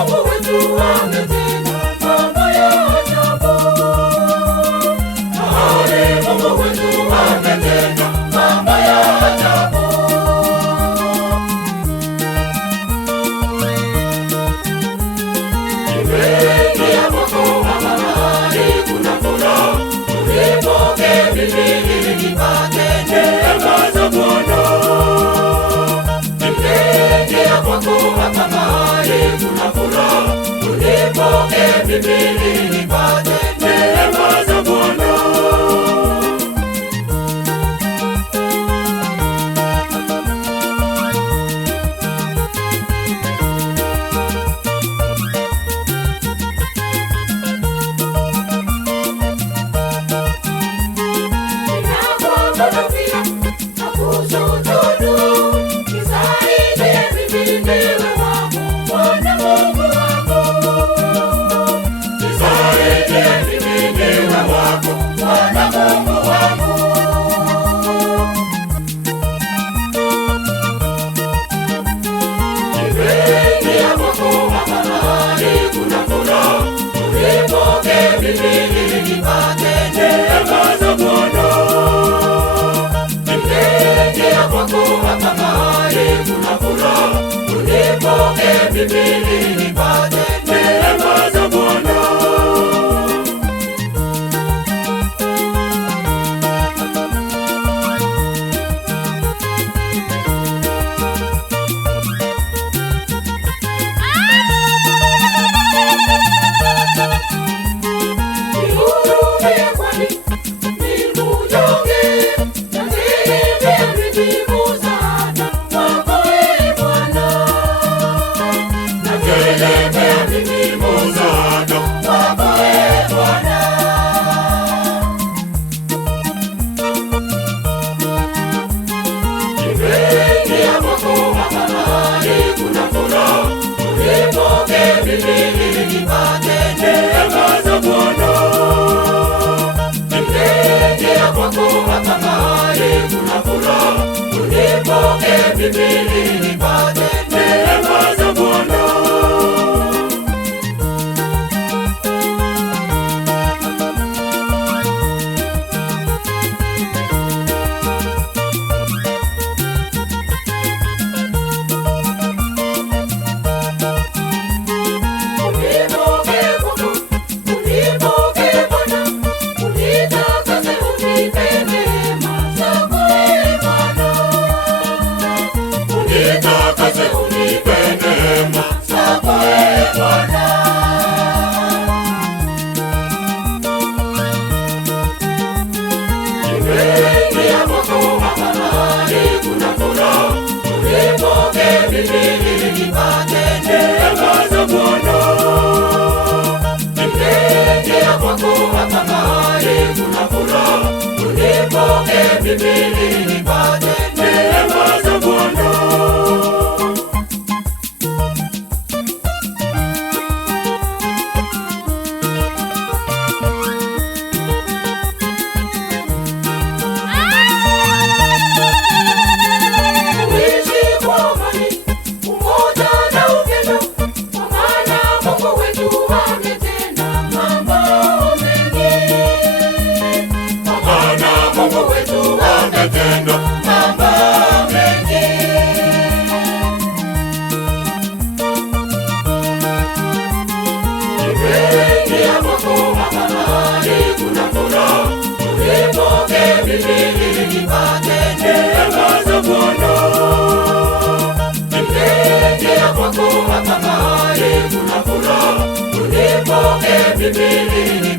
Mungu wetu ametenda mambo ya ajabu. Mahali Mungu wetu ametenda mambo ya ajabu. Nimeingia kwako mahali kuna furaha, unipoke mimi nipate neema za Bwana. Nimeingia kwako hapa mahali kuna furaha, unipoke mimi nipate neema za Bwana. Mimi nipate neema za Bwana. Nihurumie kwani ni mnyonge, nategemea mimi msaada wako ee Bwana. Nategemea mimi msaada wako ee Bwana. Nimeingia kwako mahali kuna furaha, unipoke mimi nipate neema za Bwana. Nimeingia kwako hapa mahali kuna furaha, unipoke mimi nipate neema za Bwana. Nitakase unipe neema zako ee Bwana. Nimeingia kwako hapa mahali kuna furaha, unipoke mimi nipate neema za Bwana. Nimeingia kwako hapa mahali kuna furaha, unipoke mimi nipate neema za Bwana. Nimeingia kwako hapa mahali kuna furaha, unipoke mimi